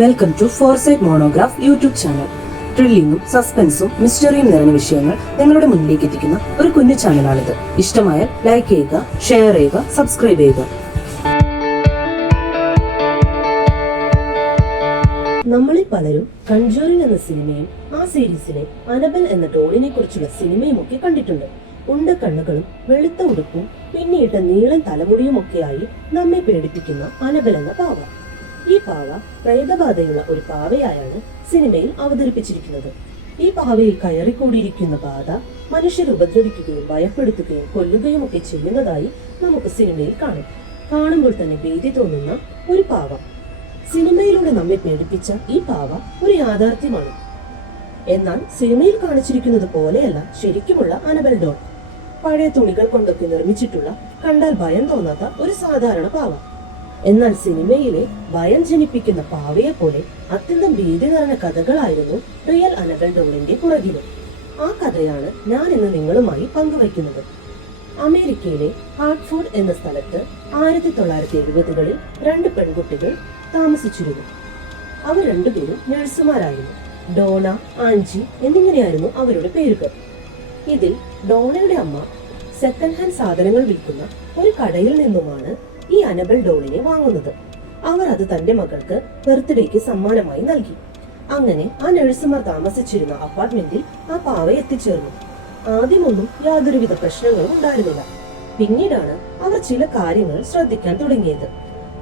Welcome to foresight monograph YouTube channel ത്രില്ലിങ്ങും സസ്പെൻസും മിസ്റ്ററിയും നിറഞ്ഞ വിഷയങ്ങൾ നിങ്ങളുടെ മുന്നിലേക്ക് എത്തിക്കുന്ന ഒരു കുഞ്ഞു ചാനലാണിത്. ഇഷ്ടമായാൽ ലൈക്ക് ചെയ്യുക ഷെയർ ചെയ്യുക സബ്സ്ക്രൈബ് ചെയ്യുക. നമ്മളിൽ പലരും കൺജൂറിംഗ് എന്ന സിനിമയും ആ സീരീസിലെ അനബൽ എന്ന ഡോളിനെ കുറിച്ചുള്ള സിനിമയും ഒക്കെ കണ്ടിട്ടുണ്ട്. ഉണ്ട കണ്ണുകളും വെളുത്ത ഉടുപ്പും പിന്നീട് നീളൻ തലമുടിയും ഒക്കെയായി നമ്മെ പേടിപ്പിക്കുന്ന അനബൽ എന്ന പാവ ഈ പാവ പ്രേതബാധയുള്ള ഒരു പാവയായാണ് സിനിമയിൽ അവതരിപ്പിച്ചിരിക്കുന്നത്. ഈ പാവയിൽ കയറിക്കൂടിയിരിക്കുന്ന ബാധ മനുഷ്യരെ ഉപദ്രവിക്കുകയും ഭയപ്പെടുത്തുകയും കൊല്ലുകയും ഒക്കെ ചെയ്യുന്നതായി നമുക്ക് സിനിമയിൽ കാണാം. കാണുമ്പോൾ തന്നെ ഭീതി തോന്നുന്ന ഒരു പാവ. സിനിമയിലൂടെ നമ്മെ പേടിപ്പിച്ച ഈ പാവ ഒരു യാഥാർത്ഥ്യമാണ്. എന്നാൽ സിനിമയിൽ കാണിച്ചിരിക്കുന്നത് പോലെയല്ല ശരിക്കുമുള്ള അനബൽ ഡോൾ പഴയ തുണികൾ കൊണ്ടൊക്കെ നിർമ്മിച്ചിട്ടുള്ള കണ്ടാൽ ഭയം തോന്നാത്ത ഒരു സാധാരണ പാവ. എന്നാൽ സിനിമയിലെ ഭയം ജനിപ്പിക്കുന്ന പാവയെ പോലെ അത്യന്തം ഭീതി നിറഞ്ഞ കഥകളായിരുന്നു റിയൽ അനബൽ ഡോളിന്റെ പുറകിലും. ആ കഥയാണ് ഞാൻ ഇന്ന് നിങ്ങളുമായി പങ്കുവയ്ക്കുന്നത്. അമേരിക്കയിലെ ഹാർട്ട്ഫോർഡ് എന്ന സ്ഥലത്ത് ആയിരത്തി തൊള്ളായിരത്തി എഴുപതുകളിൽ രണ്ട് പെൺകുട്ടികൾ താമസിച്ചിരുന്നു. അവർ രണ്ടുപേരും നഴ്സുമാരായിരുന്നു. ഡോണ ആഞ്ചി എന്നിങ്ങനെയായിരുന്നു അവരുടെ പേരുകൾ. ഇതിൽ ഡോണയുടെ അമ്മ സെക്കൻഡ് ഹാൻഡ് സാധനങ്ങൾ വിൽക്കുന്ന ഒരു കടയിൽ നിന്നുമാണ് ഈ അനബൽ ഡോളിനെ വാങ്ങുന്നത്. അവർ അത് തന്റെ മകൾക്ക് ബർത്ത്ഡേക്ക് സമ്മാനമായി നൽകി. അങ്ങനെ ആ നഴ്സുമാർ താമസിച്ചിരുന്ന അപ്പാർട്ട്മെന്റിൽ ആ പാവ എത്തിച്ചേർന്നു. ആദ്യമൊന്നും യാതൊരുവിധ പ്രശ്നങ്ങളും ഉണ്ടായിരുന്നില്ല. പിന്നീടാണ് അവർ ചില കാര്യങ്ങൾ ശ്രദ്ധിക്കാൻ തുടങ്ങിയത്.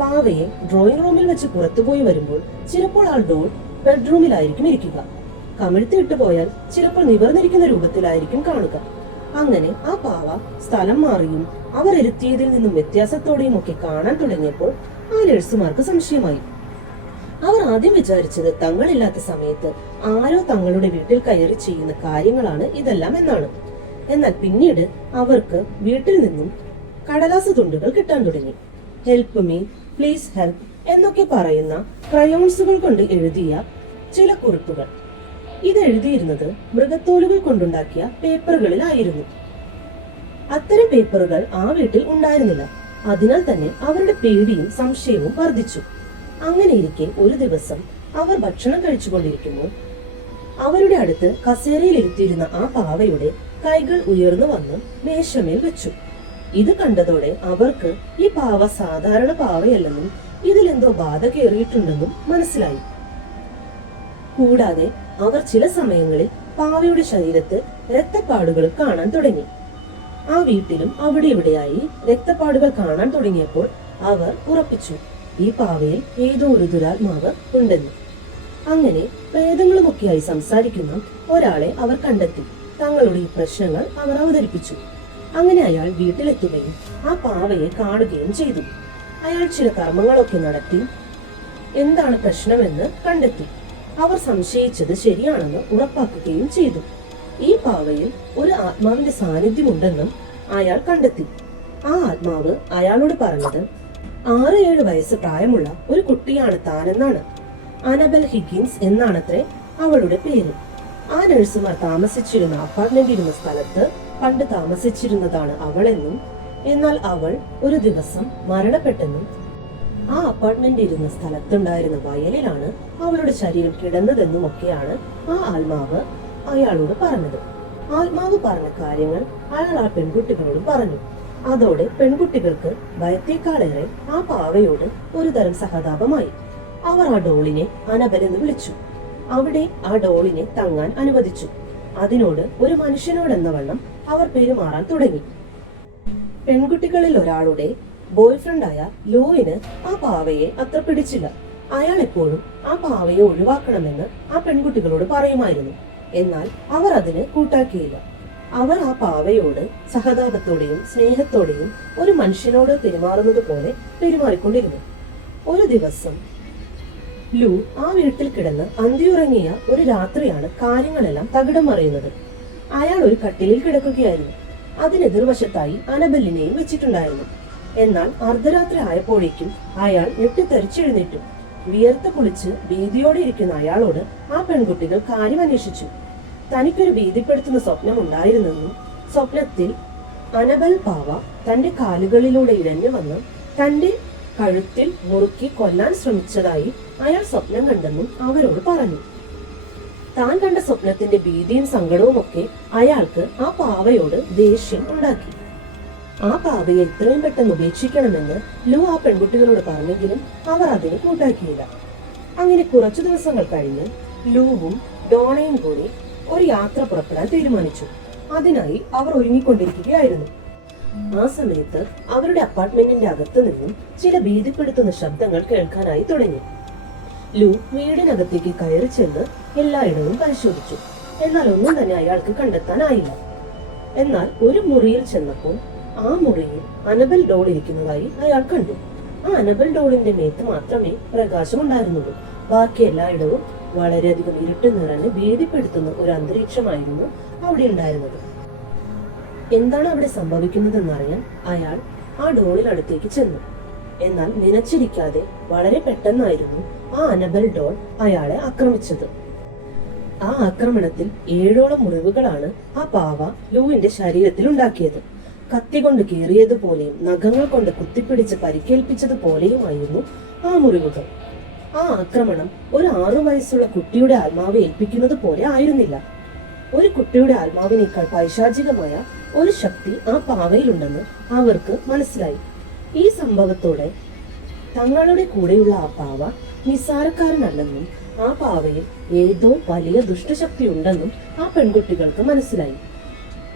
പാവയെ ഡ്രോയിങ് റൂമിൽ വെച്ച് പുറത്തുപോയി വരുമ്പോൾ ചിലപ്പോൾ ആ ഡോൾ ബെഡ്റൂമിലായിരിക്കും ഇരിക്കുക. കമിഴ്ത്തി ഇട്ടു പോയാൽ ചിലപ്പോൾ നിവർന്നിരിക്കുന്ന രൂപത്തിലായിരിക്കും കാണുക. അങ്ങനെ ആ പാവ സ്ഥലം മാറിയും. അവർ നിന്നും വ്യത്യാസത്തോടെയും ഒക്കെ കാണാൻ തുടങ്ങിയപ്പോൾ ആ നഴ്സുമാർക്ക് സംശയമായി. അവർ ആദ്യം വിചാരിച്ചത് തങ്ങളില്ലാത്ത സമയത്ത് ആരോ തങ്ങളുടെ വീട്ടിൽ കയറി ചെയ്യുന്ന കാര്യങ്ങളാണ് ഇതെല്ലാം എന്നാണ്. എന്നാൽ പിന്നീട് അവർക്ക് വീട്ടിൽ നിന്നും കടലാസ തുണ്ടുകൾ കിട്ടാൻ തുടങ്ങി. ഹെൽപ്പ് മീ പ്ലീസ് ഹെൽപ്പ് എന്നൊക്കെ പറയുന്ന ക്രയോൺസുകൾ കൊണ്ട് എഴുതിയ ചില കുറിപ്പുകൾ. ഇത് എഴുതിയിരുന്നത് മൃഗത്തോലുകൾ കൊണ്ടുണ്ടാക്കിയ പേപ്പറുകളിലായിരുന്നു. അത്തരം പേപ്പറുകൾ ആ വീട്ടിൽ ഉണ്ടായിരുന്നില്ല. അതിനാൽ തന്നെ അവരുടെ പേടിയും സംശയവും വർദ്ധിച്ചു. അങ്ങനെയിരിക്കെ ഒരു ദിവസം അവർ ഭക്ഷണം കഴിച്ചുകൊണ്ടിരിക്കുമ്പോൾ അവരുടെ അടുത്ത് കസേരയിൽ ഇരുത്തിയിരുന്ന ആ പാവയുടെ കൈകൾ ഉയർന്നു വന്ന് മേശമേൽ വെച്ചു. ഇത് കണ്ടതോടെ അവർക്ക് ഈ പാവ സാധാരണ പാവയല്ലെന്നും ഇതിലെന്തോ ബാധ കയറിയിട്ടുണ്ടെന്നും മനസ്സിലായി. കൂടാതെ അവർ ചില സമയങ്ങളിൽ പാവയുടെ ശരീരത്ത് രക്തപ്പാടുകൾ കാണാൻ തുടങ്ങി. ആ വീട്ടിലും അവിടെ ഇവിടെയായി രക്തപ്പാടുകൾ കാണാൻ തുടങ്ങിയപ്പോൾ അവർ ഉറപ്പിച്ചു ഈ പാവയിൽ ഏതോ ഒരു ദുരാത്മാവ് ഉണ്ടെന്ന്. അങ്ങനെ പ്രേതങ്ങളുമൊക്കെയായി സംസാരിക്കുന്ന ഒരാളെ അവർ കണ്ടെത്തി. തങ്ങളുടെ ഈ പ്രശ്നങ്ങൾ അവർ അവതരിപ്പിച്ചു. അങ്ങനെ അയാൾ വീട്ടിലെത്തുകയും ആ പാവയെ കാണുകയും ചെയ്തു. അയാൾ ചില കർമ്മങ്ങളൊക്കെ നടത്തി. എന്താണ് പ്രശ്നമെന്ന് കണ്ടെത്തി. അവർ സംശയിച്ചത് ശരിയാണെന്ന് ഉറപ്പാക്കുകയും ചെയ്തു. ഈ പാവയിൽ ഒരു ആത്മാവിന്റെ സാന്നിധ്യമുണ്ടെന്നും അയാൾ കണ്ടെത്തി. ആ ആത്മാവ് അയാളോട് പറഞ്ഞത് ആറ് ഏഴ് വയസ്സ് പ്രായമുള്ള ഒരു കുട്ടിയാണ് താനെന്നാണ്. അനബൽ ഹിഗിൻസ് എന്നാണത്രേ അവളുടെ പേര്. ആ നഴ്സുമാർ താമസിച്ചിരുന്ന അപ്പാർട്ട്മെന്റിരുന്ന സ്ഥലത്ത് പണ്ട് താമസിച്ചിരുന്നതാണ് അവളെന്നും എന്നാൽ അവൾ ഒരു ദിവസം മരണപ്പെട്ടെന്നും ആ അപ്പാർട്ട്മെന്റ് ഇരുന്ന സ്ഥലത്തുണ്ടായിരുന്ന വയലിലാണ് അവളുടെ ശരീരം കിടന്നതെന്നും ഒക്കെയാണ് ആ ആത്മാവ് അയാളോട് പറഞ്ഞത്. ആത്മാവ് പറഞ്ഞ കാര്യങ്ങൾ അയാൾ ആ പെൺകുട്ടികളോട് പറഞ്ഞു. അതോടെ പെൺകുട്ടികൾക്ക് ഭയത്തേക്കാളേറെ ആ പാവയോട് ഒരു തരം സഹതാപമായി. അവർ ആ ഡോളിനെ അനബൽ എന്ന് വിളിച്ചു. അവിടെ ആ ഡോളിനെ തങ്ങാൻ അനുവദിച്ചു. അതിനോട് ഒരു മനുഷ്യനോടെന്ന വണ്ണം അവർ പെരുമാറാൻ തുടങ്ങി. പെൺകുട്ടികളിൽ ഒരാളുടെ ബോയ്ഫ്രണ്ടായ ലൂവിന് ആ പാവയെ അത്ര പിടിച്ചില്ല. അയാൾ എപ്പോഴും ആ പാവയെ ഒഴിവാക്കണമെന്ന് ആ പെൺകുട്ടികളോട് പറയുമായിരുന്നു. എന്നാൽ അവർ അതിന് കൂട്ടാക്കിയില്ല. അവർ ആ പാവയോട് സഹതാപത്തോടെയും സ്നേഹത്തോടെയും ഒരു മനുഷ്യനോട് പെരുമാറുന്നത് പോലെ പെരുമാറിക്കൊണ്ടിരുന്നു. ഒരു ദിവസം ലൂ ആ വീട്ടിൽ കിടന്ന് അന്തിയുറങ്ങിയ ഒരു രാത്രിയാണ് കാര്യങ്ങളെല്ലാം തകിടം മറിയുന്നത്. അയാൾ ഒരു കട്ടിലിൽ കിടക്കുകയായിരുന്നു. അതിനെതിർവശത്തായി അനബല്ലിനെയും വെച്ചിട്ടുണ്ടായിരുന്നു. എന്നാൽ അർദ്ധരാത്രി ആയപ്പോഴേക്കും അയാൾ ഞെട്ടിത്തെറിച്ചെഴുന്നേറ്റു. വിയർത്ത് കുളിച്ച് ഭീതിയോടെ ഇരിക്കുന്ന അയാളോട് ആ പെൺകുട്ടികൾ കാര്യം അന്വേഷിച്ചു തനിക്കൊരു ഭീതിപ്പെടുത്തുന്ന സ്വപ്നം ഉണ്ടായിരുന്നെന്നും സ്വപ്നത്തിൽ അനബൽ പാവ തന്റെ കാലുകളിലൂടെ ഇഴഞ്ഞു വന്ന് തന്റെ കഴുത്തിൽ മുറുക്കി കൊല്ലാൻ ശ്രമിച്ചതായി അയാൾ സ്വപ്നം കണ്ടെന്നും അവരോട് പറഞ്ഞു. താൻ കണ്ട സ്വപ്നത്തിന്റെ ഭീതിയും സങ്കടവും ഒക്കെ അയാൾക്ക് ആ പാവയോട് ദേഷ്യം ഉണ്ടാക്കി. ആ പാവയെ എത്രയും പെട്ടെന്ന് ഉപേക്ഷിക്കണമെന്ന് ലു ആ പെൺകുട്ടികളോട് പറഞ്ഞെങ്കിലും അവർ അതിന് കൂട്ടാക്കിയില്ല. അങ്ങനെ കുറച്ചു ദിവസങ്ങൾ കഴിഞ്ഞ് ലൂവും ഡോണയും കൂടി ഒരു യാത്ര പുറപ്പെടാൻ തീരുമാനിച്ചു. അതിനായി അവർ ഒരുങ്ങിക്കൊണ്ടിരിക്കുകയായിരുന്നു. ആ സമയത്ത് അവരുടെ അപ്പാർട്ട്മെന്റിന്റെ അകത്തു നിന്നും ചില ഭീതിപ്പെടുത്തുന്ന ശബ്ദങ്ങൾ കേൾക്കാനായി തുടങ്ങി. ലു വീടിനകത്തേക്ക് കയറി ചെന്ന് എല്ലായിടവും പരിശോധിച്ചു. എന്നാൽ ഒന്നും തന്നെ അയാൾക്ക് കണ്ടെത്താനായില്ല. എന്നാൽ ഒരു മുറിയിൽ ചെന്നപ്പോൾ ആ മുറിയിൽ അനബൽ ഡോൾ ഇരിക്കുന്നതായി അയാൾ കണ്ടു. ആ അനബൽ ഡോളിന്റെ മേത്ത് മാത്രമേ പ്രകാശമുണ്ടായിരുന്നുള്ളൂ. ബാക്കി എല്ലായിടവും വളരെയധികം ഇരുട്ട് നിറഞ്ഞ് ഭീതിപ്പെടുത്തുന്ന ഒരു അന്തരീക്ഷമായിരുന്നു അവിടെ ഉണ്ടായിരുന്നത്. എന്താണ് അവിടെ സംഭവിക്കുന്നതെന്നറിയാൻ അയാൾ ആ ഡോളിൽ അടുത്തേക്ക് ചെന്നു. എന്നാൽ നനച്ചിരിക്കാതെ വളരെ പെട്ടെന്നായിരുന്നു ആ അനബൽ ഡോൾ അയാളെ ആക്രമിച്ചത്. ആ ആക്രമണത്തിൽ ഏഴോളം മുറിവുകളാണ് ആ പാവ ലൂവിന്റെ ശരീരത്തിൽ ഉണ്ടാക്കിയത് കത്തി കൊണ്ട് കീറിയതുപോലെയും നഖങ്ങൾ കൊണ്ട് കുത്തിപ്പിടിച്ച് പരിക്കേൽപ്പിച്ചതുപോലെയുമായിരുന്നു ആ മുറിവുകൾ ആ ആക്രമണം ഒരു ആറു വയസ്സുള്ള കുട്ടിയുടെ ആത്മാവ് ഏൽപ്പിക്കുന്നത് പോലെ ആയിരുന്നില്ല. ഒരു കുട്ടിയുടെ ആത്മാവിനേക്കാൾ പൈശാചികമായ ഒരു ശക്തി ആ പാവയിലുണ്ടെന്ന് അവർക്ക് മനസ്സിലായി. ഈ സംഭവത്തോടെ തങ്ങളുടെ കൂടെയുള്ള ആ പാവ നിസ്സാരക്കാരനല്ലെന്നും ആ പാവയിൽ ഏതോ വലിയ ദുഷ്ടശക്തി ഉണ്ടെന്നും ആ പെൺകുട്ടികൾക്ക് മനസ്സിലായി.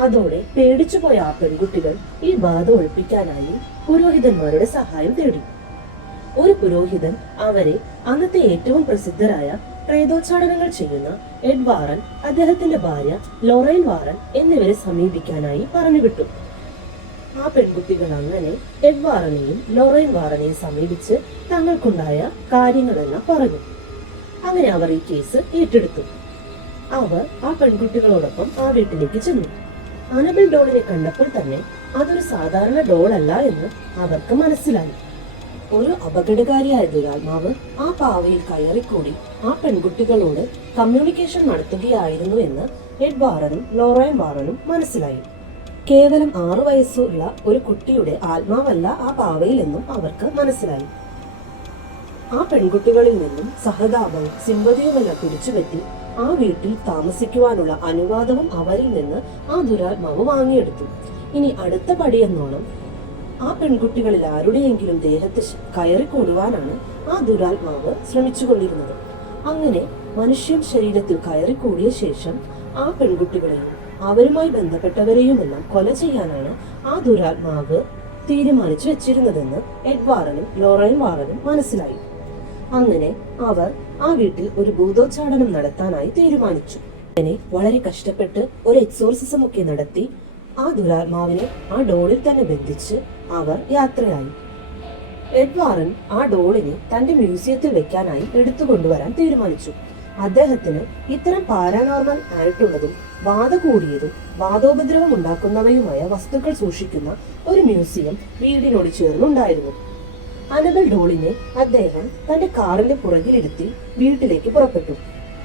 അതോടെ പേടിച്ചുപോയ ആ പെൺകുട്ടികൾ ഈ ബാധ ഒഴിപ്പിക്കാനായി പുരോഹിതന്മാരുടെ സഹായം തേടി. ഒരു പുരോഹിതൻ അവരെ അന്നത്തെ ഏറ്റവും പ്രസിദ്ധരായ പ്രേതോച്ചാടനങ്ങൾ ചെയ്യുന്ന എഡ് വാറൻ അദ്ദേഹത്തിന്റെ ഭാര്യ ലോറൈൻ വാറൻ എന്നിവരെ സമീപിക്കാനായി പറഞ്ഞുവിട്ടു. ആ പെൺകുട്ടികൾ അങ്ങനെ എഡ് വാറനെയും ലോറൈൻ വാറനെയും സമീപിച്ച് തങ്ങൾക്കുണ്ടായ കാര്യങ്ങളെല്ലാം പറഞ്ഞു. അങ്ങനെ അവർ ഈ കേസ് ഏറ്റെടുത്തു. അവർ ആ പെൺകുട്ടികളോടൊപ്പം ആ വീട്ടിലേക്ക് ചെന്നു. അനബിൾ ഡോളിനെ കണ്ടപ്പോൾ തന്നെ അതൊരു സാധാരണ ഡോൾ അല്ല എന്ന് അവർക്ക് മനസ്സിലായി. ഒരു അപകടകാരിയായ ദുരാത്മാവ് ആ പാവയിൽ കയറിക്കൂടി ആ പെൺകുട്ടികളോട് കമ്മ്യൂണിക്കേഷൻ നടത്തുകയായിരുന്നു എന്ന് എഡ് ബാറനും ലോറയൻ ബാറനും മനസ്സിലായി. കേവലം ആറു വയസ്സുള്ള ഒരു കുട്ടിയുടെ ആത്മാവല്ല ആ പാവയിൽ എന്നും അവർക്ക് മനസ്സിലായി. ആ പെൺകുട്ടികളിൽ നിന്നും സഹതാപവും സിമ്പതിയുമെല്ലാം പിടിച്ചുപറ്റി ആ വീട്ടിൽ താമസിക്കുവാനുള്ള അനുവാദവും അവരിൽ നിന്ന് ആ ദുരാത്മാവ് വാങ്ങിയെടുത്തു. ഇനി അടുത്ത പടിയെന്നോണം ആ പെൺകുട്ടികളിൽ ആരുടെയെങ്കിലും ദേഹത്ത് കയറിക്കൂടുവാനാണ് ആ ദുരാത്മാവ് ശ്രമിച്ചുകൊണ്ടിരുന്നത്. അങ്ങനെ മനുഷ്യൻ ശരീരത്തിൽ കയറിക്കൂടിയ ശേഷം ആ പെൺകുട്ടികളെയും അവരുമായി ബന്ധപ്പെട്ടവരെയുമെല്ലാം കൊല ചെയ്യാനാണ് ആ ദുരാത്മാവ് തീരുമാനിച്ചു വെച്ചിരുന്നതെന്ന് എഡ് വാറനും ലോറൈൻ വാറനും മനസ്സിലായി. അങ്ങനെ അവർ ആ വീട്ടിൽ ഒരു ഭൂതോച്ചാടനം നടത്താനായി തീരുമാനിച്ചു. അങ്ങനെ വളരെ കഷ്ടപ്പെട്ട് ഒരു എക്സോർസിസം ഒക്കെ നടത്തി ആ ദുരാത്മാവിനെ ആ ഡോളിൽ തന്നെ ബന്ധിച്ച് അവർ യാത്രയായി. എഡ്വാറൻ ആ ഡോളിനെ തന്റെ മ്യൂസിയത്തിൽ വെക്കാനായി എടുത്തുകൊണ്ടുവരാൻ തീരുമാനിച്ചു. അദ്ദേഹത്തിന് ഇത്തരം പാരാനോർമൽ ആയിട്ടുള്ളതും വാദ കൂടിയതും വാദോപദ്രവം ഉണ്ടാക്കുന്നവയുമായ വസ്തുക്കൾ സൂക്ഷിക്കുന്ന ഒരു മ്യൂസിയം വീടിനോട് ചേർന്നുണ്ടായിരുന്നു. അനബൽ ഡോളിനെ അദ്ദേഹം തന്റെ കാറിന്റെ പുറകിലിരുത്തി വീട്ടിലേക്ക് പുറപ്പെട്ടു.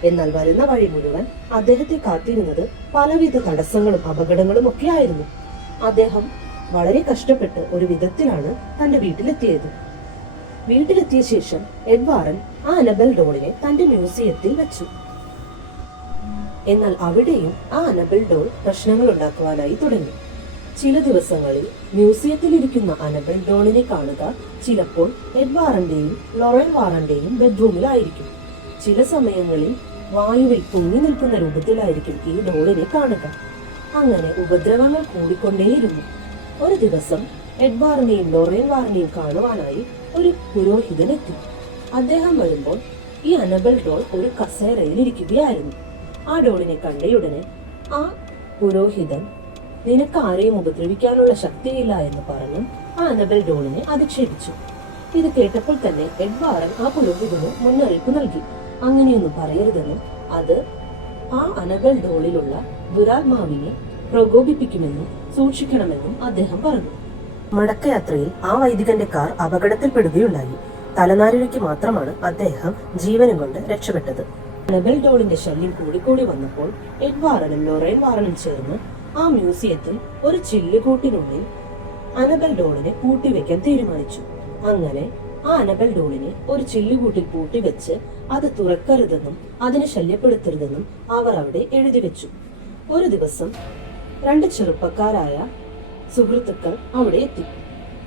എന്നാൽ വരുന്ന വഴി മുഴുവൻ അദ്ദേഹത്തെ കാത്തിരുന്നത് പലവിധ തടസ്സങ്ങളും അപകടങ്ങളും ഒക്കെ ആയിരുന്നു. അദ്ദേഹം വളരെ കഷ്ടപ്പെട്ട് ഒരു വിധത്തിലാണ് തന്റെ വീട്ടിലെത്തിയത്. വീട്ടിലെത്തിയ ശേഷം എഡ്വാറൻ ആ അനബൽ ഡോളിനെ തന്റെ മ്യൂസിയത്തിൽ വെച്ചു. എന്നാൽ അവിടെയും ആ അനബൽ ഡോൾ പ്രശ്നങ്ങൾ ഉണ്ടാക്കുവാനായി തുടങ്ങി. ചില ദിവസങ്ങളിൽ മ്യൂസിയത്തിൽ ഇരിക്കുന്ന അനബൽ ഡോളിനെ കാണുക ചിലപ്പോൾ എഡ് വാറന്റെയും ലോറൻ വാറന്റെയും ബെഡ്റൂമിലായിരിക്കും. ചില സമയങ്ങളിൽ വായുവിൽ തൂങ്ങി നിൽക്കുന്ന രൂപത്തിലായിരിക്കും ഈ ഡോളിനെ കാണുക. അങ്ങനെ ഉപദ്രവങ്ങൾ കൂടിക്കൊണ്ടേയിരുന്നു. ഒരു ദിവസം എഡ്വാറിനെയും ലോറേൻ വാറിനെയും കാണുവാനായി ഒരു പുരോഹിതൻ എത്തി അദ്ദേഹം വരുമ്പോൾ ഈ അനബൽ ഡോൾ ഒരു കസേരയിൽ ഇരിക്കുകയായിരുന്നു ആ ഡോളിനെ കണ്ടയുടനെ ആ പുരോഹിതൻ നിനക്ക് ആരെയും ഉപദ്രവിക്കാനുള്ള ശക്തിയില്ല എന്ന് പറഞ്ഞു ആ അനബൽ ഡോളിനെ അധിക്ഷേപിച്ചു. ഇത് കേട്ടപ്പോൾ തന്നെ എഡ്വാറൻ ആ പുരോഹിതന് മുന്നറിയിപ്പ് നൽകി. അങ്ങനെയൊന്നും പറയരുതെന്നും അത് ആ അനബൽ ഡോളിലുള്ള ദുരാത്മാവിനെ പ്രകോപിപ്പിക്കുമെന്നും സൂക്ഷിക്കണമെന്നും അദ്ദേഹം പറഞ്ഞു. മടക്കയാത്രയിൽ ആ വൈദികന്റെ കാർ അപകടത്തിൽപ്പെടുകയുണ്ടായി. തലനാരിഴയ്ക്ക് മാത്രമാണ് അദ്ദേഹം ജീവനും കൊണ്ട് രക്ഷപ്പെട്ടത്. അനബൽ ഡോളിന്റെ ശല്യം കൂടിക്കൂടി വന്നപ്പോൾ എഡ്വാറനും ലൊറൈൻ വാറനും ചേർന്ന് ആ മ്യൂസിയത്തിൽ ഒരു ചില്ലുകൂട്ടിനുള്ളിൽ അനബൽ ഡോളിനെ പൂട്ടിവെക്കാൻ തീരുമാനിച്ചു. അങ്ങനെ ആ അനബൽ ഡോളിനെ ഒരു ചില്ലുകൂട്ടിൽ പൂട്ടി വെച്ച് അത് തുറക്കരുതെന്നും അതിനെ ശല്യപ്പെടുത്തരുതെന്നും അവർ അവിടെ എഴുതി വെച്ചു. ഒരു ദിവസം രണ്ട് ചെറുപ്പക്കാരായ സുഹൃത്തുക്കൾ അവിടെ എത്തി.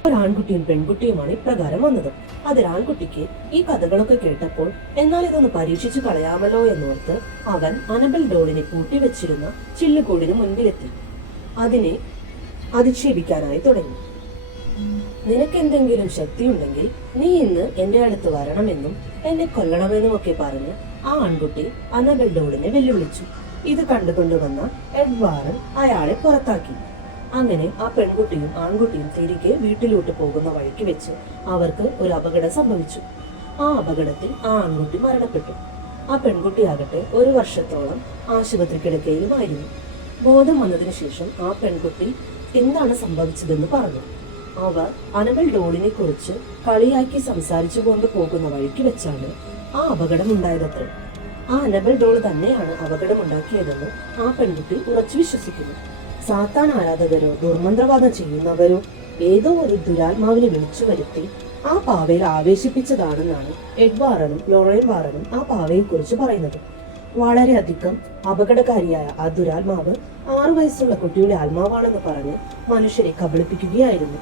ഒരു ആൺകുട്ടിയും പെൺകുട്ടിയുമാണ് ഇപ്രകാരം വന്നത്. അതിൽ ആൺകുട്ടിക്ക് ഈ കഥകളൊക്കെ കേട്ടപ്പോൾ എന്നാൽ ഇതൊന്ന് പരീക്ഷിച്ചു കളയാമല്ലോ എന്നോർത്ത് അവൻ അനബൽ ഡോളിനെ കൂട്ടിവെച്ചിരുന്ന ചില്ലുകൂടിന് മുൻപിലെത്തി. അതിനെ അധിക്ഷേപിക്കാനായി തുടങ്ങി. നിനക്കെന്തെങ്കിലും ശക്തിയുണ്ടെങ്കിൽ നീ ഇന്ന് എന്റെ അടുത്ത് വരണമെന്നും എന്നെ കൊല്ലണമെന്നും ഒക്കെ പറഞ്ഞ് ആ ആൺകുട്ടി അനബൽ ഡോളിനെ വെല്ലുവിളിച്ചു. ഇത് കണ്ടുകൊണ്ടുവന്ന എഡ്വാറൻ അയാളെ പുറത്താക്കി. അങ്ങനെ ആ പെൺകുട്ടിയും ആൺകുട്ടിയും തിരികെ വീട്ടിലോട്ട് പോകുന്ന വഴിക്ക് വെച്ച് അവർക്ക് ഒരു അപകടം സംഭവിച്ചു. ആ അപകടത്തിൽ ആ ആൺകുട്ടി മരണപ്പെട്ടു. ആ പെൺകുട്ടിയാകട്ടെ ഒരു വർഷത്തോളം ആശുപത്രി കിടക്കയിലുമായിരുന്നു ബോധം വന്നതിനു ശേഷം ആ പെൺകുട്ടി എന്താണ് സംഭവിച്ചതെന്ന് പറഞ്ഞു. അവർ അനബൽ ഡോളിനെ കുറിച്ച് കളിയാക്കി സംസാരിച്ചു കൊണ്ട് പോകുന്ന വഴിക്ക് വെച്ചാണ് ആ അപകടം ഉണ്ടായതത്രേ ആ അനബൽ ഡോൾ തന്നെയാണ് അപകടമുണ്ടാക്കിയതെന്ന് ആ പെൺകുട്ടി ഉറച്ചു വിശ്വസിക്കുന്നു. സാത്താൻ ആരാധകരോ ദുർമന്ത്രവാദം ചെയ്യുന്നവരോ ഏതോ ഒരു ദുരാത്മാവിനെ വിളിച്ചു വരുത്തി ആ പാവയിൽ ആവേശിപ്പിച്ചതാണെന്നാണ് എഡ്വാറനും ലോറൻ വാറനും ആ പാവയെ കുറിച്ച് പറയുന്നത്. വളരെയധികം അപകടകാരിയായ ആ ദുരാത്മാവ് ആറു വയസ്സുള്ള കുട്ടിയുടെ ആത്മാവാണെന്ന് പറഞ്ഞ് മനുഷ്യരെ കബളിപ്പിക്കുകയായിരുന്നു.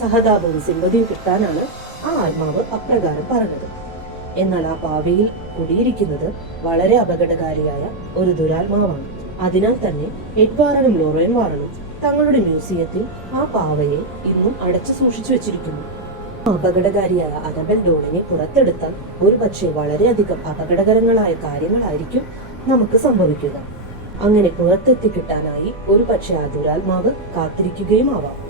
സഹതാപവും സിമ്പതിയും കിട്ടാനാണ് ആ ആത്മാവ് അപ്രകാരം പറഞ്ഞത്. എന്നാൽ ആ പാവയിൽ കുടിയിരിക്കുന്നത് വളരെ അപകടകാരിയായ ഒരു ദുരാത്മാവാണ്. അതിനാൽ തന്നെ എഡ്വാറനും ലോറൻ വാറനും തങ്ങളുടെ മ്യൂസിയത്തിൽ ആ പാവയെ ഇന്നും അടച്ചു സൂക്ഷിച്ചു വെച്ചിരിക്കുന്നു. അപകടകാരിയായ അനബൽ ഡോളിനെ പുറത്തെടുത്താൽ ഒരുപക്ഷെ വളരെയധികം അപകടകരങ്ങളായ കാര്യങ്ങളായിരിക്കും നമുക്ക് സംഭവിക്കുക. അങ്ങനെ പുറത്തെത്തി കിട്ടാനായി ഒരു പക്ഷെ ആ ദുരാത്മാവ് കാത്തിരിക്കുകയും ആവാം